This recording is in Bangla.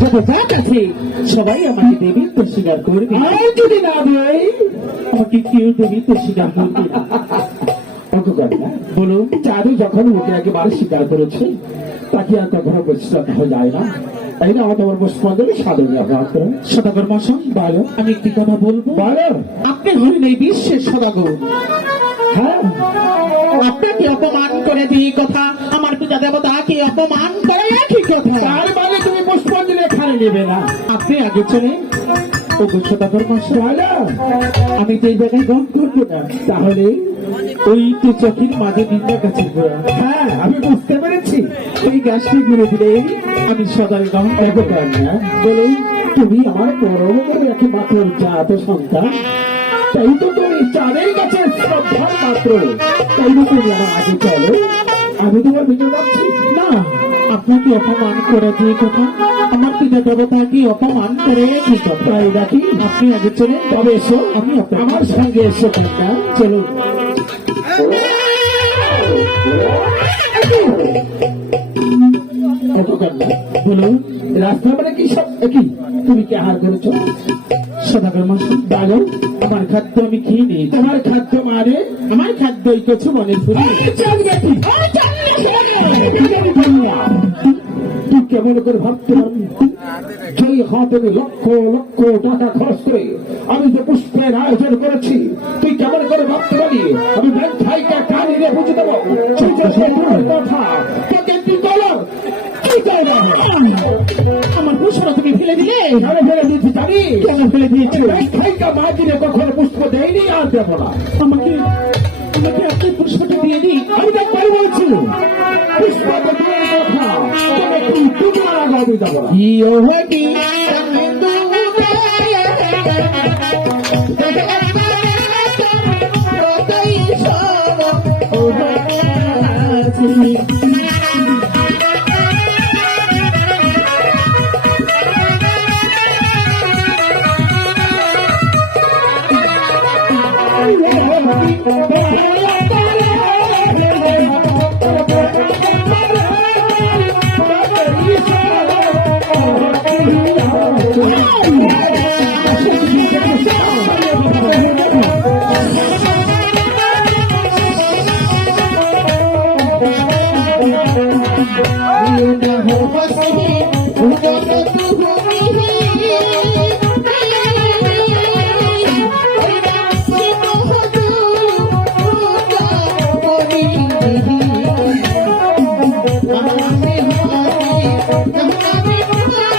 যত জাত আছে সবাই আমাকে দেবী তো স্বীকার করবে, আর যদি না দেয় আমাকে কেউ দেবী তো স্বীকার করবে না। বলুন, চারু যখন ওকে একেবারে স্বীকার করেছে তাকে আর কখনো পরিশ্রম হয়ে যায় না, তাই না? তোমার পুষ্পাঞ্জলি সাধন সদাগর মশাই, বলো, আমি একটি কথা বলবো। বলো, আপনি হলেন এই বিশ্বের সদাগর। হ্যাঁ, আপনাকে অপমান করে দিয়ে কথা, আমার পিতা দেবতাকে অপমান করে একই কথা। তার মানে তুমি পুষ্পাঞ্জলি এখানে নেবে না, আপনি আগে চলে। ও সদাগর মশাই, আমি তো এই জায়গায় গম করবো না, তাহলে ওই তো চোখের মাঝে নিন্দা গাছের গোড়া। হ্যাঁ, আমি বুঝতে পেরেছি, ওই গাছটি ঘুরে দিলে আমি সদাই গম দেখো না। বলুন, তুমি আমার পরম রাখি মাত্র জাত সন্তান, তাই তো তুমি চারের কাছে শ্রদ্ধার মাত্র, তাই তো তুমি আমার আগে চলো, আমি তোমার ভিতরে যাচ্ছি না। আপনাকে অপমান করে দিয়ে কথা, আমার পিতা দেবতাকে অপমান করে কি কথা রাখি, আপনি আগে চলে। তবে এসো, আমি আমার সঙ্গে এসো কন্যা, চলুন। বলুন, রাস্তা মানে কি সব একই? তুমি কি আহার করেছো? সদাগর মশাই, বলো, আমার খাদ্য আমি খেয়ে নিই। তোমার খাদ্য মানে? আমার খাদ্যই কিছু মনে করি। তুই কেমন করে ভাবতে পারবি? যেই হাতে লক্ষ লক্ষ টাকা খরচ করে আমি যে পুষ্পের আয়োজন করেছি, তুই কেমন করে ভাবতে পারি আমি ব্যাংক ভাইকে কানে রে বুঝে দেবো? কথা তোকে কি করো? আমার পুষ্পটা তুমি ফেলে দিলে? আমি ফেলে দিয়েছি, জানি কেন ফেলে দিয়েছি। ভাইকা মা দিলে কখনো পুষ্প দেয়নি, আর দেবো না। আমাকে আমাকে আপনি পুষ্পটা দিয়ে দিই। আমি তো তাই বলছি, পুষ্পটা দিয়ে কথা তুমি আর আমি দেবো না।